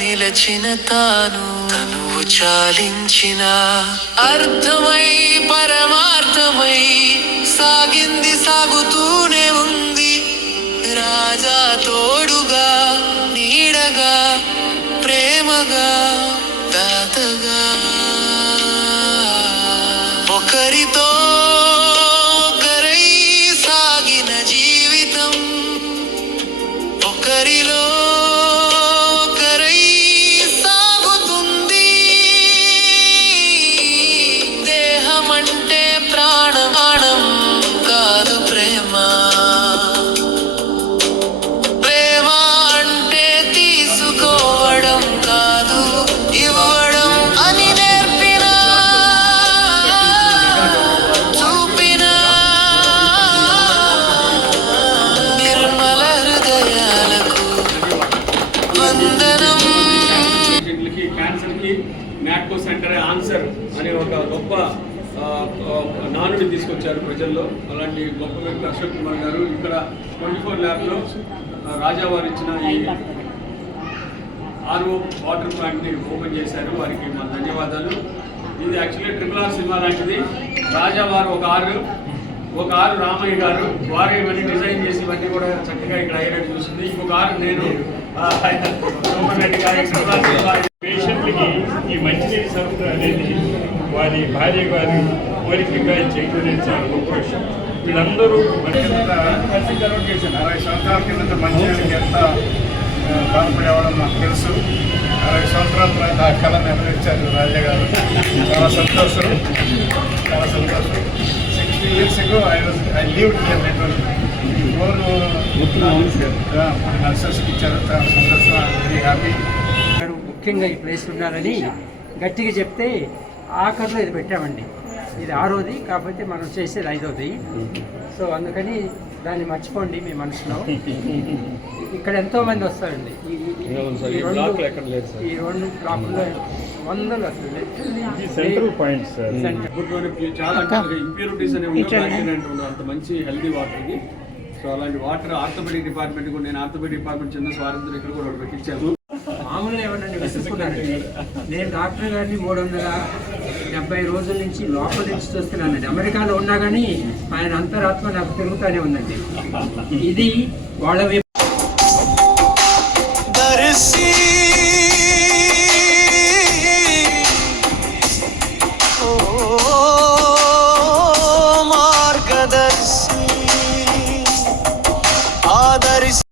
నిలచిన తాను తనువు చాలించిన అర్థమై పరమార్థమై సాగింది సాగుతూనే ఉంది రాజా తోడుగా నీడగా ప్రేమగా దాతగా ఒకరితో ఒకరై సాగిన జీవితం ఒకరిలో ఒకరై సాగుతుంది దేహమంటే ప్రాణమాణం కాదు ప్రేమ ప్రేమ అంటే తీసుకోవడం కాదు ఇవ్వడం అని నేర్పిన చూపిన నిర్మల హృదయాలకు వందనం. క్యాన్సర్కి నాట్కో సెంటర్ ఆన్సర్ అనే ఒక గొప్ప నానుడి తీసుకొచ్చారు ప్రజల్లో. అలాంటి గొప్ప వ్యక్తి అశోక్ కుమార్ గారు ఇక్కడ 24 ల్యాబ్లో రాజావారు ఇచ్చిన ఈ ఆర్ఓ వాటర్ ప్లాంట్ని ఓపెన్ చేశారు. వారికి మా ధన్యవాదాలు. ఇది యాక్చువల్లీ RRR సినిమా లాంటిది. రాజావారు ఒక ఆరు రామయ్య గారు వారు ఇవన్నీ డిజైన్ చేసి ఇవన్నీ కూడా చక్కగా ఇక్కడ అయ్యేటట్టు చూస్తుంది. ఇంకొక ఆరు నేను పేషెంట్లకి ఈ మంచినీటి సరఫరా అనేది వారి భార్య గారి కోరికగా చేయడం చాలా గొప్ప విషయం. వీళ్ళందరూ 60 సంవత్సరాల కింద మంచినీళ్ళకి ఎంత బాధపడేవాడో నాకు తెలుసు. 60 సంవత్సరాల తర్వాత ఆ కళ నెరవేర్చారు రాజా గారు. చాలా సంతోషం. 60 years ago I lived here network. నర్సెస్కి ఇచ్చారు. చాలా సంతోషం. Very happy. ముఖ్యంగా ఈ ప్లేస్ ఉండాలని గట్టిగా చెప్తే ఆఖరిలో ఇది పెట్టామండి. ఇది 6వది, కాకపోతే మనం చేసేది 5వది. సో అందుకని దాన్ని మర్చిపోండి మీ మనసులో. ఇక్కడ ఎంతోమంది వస్తారండి. ఈ రెండు బ్లాకుల్లో వందలు వస్తుంది. చాలా ఇంప్యూరిటీస్ అనేవి ఉండవు. అంత మంచి హెల్దీ వాటర్ ఇది. సో అలాంటి వాటర్ ఆర్థోపెడిక్ డిపార్ట్మెంట్ కూడా, నేను ఆర్థోపెడిక్ డిపార్ట్మెంట్ చిన్న స్వాతంత్రం ఇక్కడ కూడా పెట్టించాను. మామూలుగా ఎవరండి విసుక్కున్నారండి. నేను డాక్టర్ గారిని 370 రోజుల నుంచి లోపల నుంచి చూస్తున్నానండి. అమెరికాలో ఉన్నా కానీ ఆయన అంతరాత్మ నాకు తిరుగుతూనే ఉందండి. ఇది వాళ్ళ